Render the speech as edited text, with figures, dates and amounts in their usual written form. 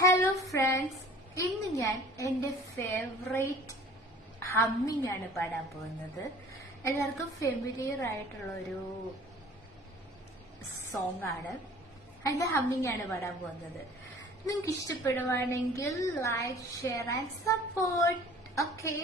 Hello friends, ഇന്ന് ഞാൻ എൻ്റെ ഫേവറേറ്റ് ഹമ്മിങ് ആണ് പാടാൻ പോകുന്നത്. എല്ലാവർക്കും ഫെമിലിയർ ആയിട്ടുള്ള ഒരു സോങ് ആണ്. അതിന്റെ ഹമ്മിങ് ആണ് പാടാൻ പോകുന്നത്. നിങ്ങൾക്ക് ഇഷ്ടപ്പെടുവാണെങ്കിൽ like, share and support. Okay.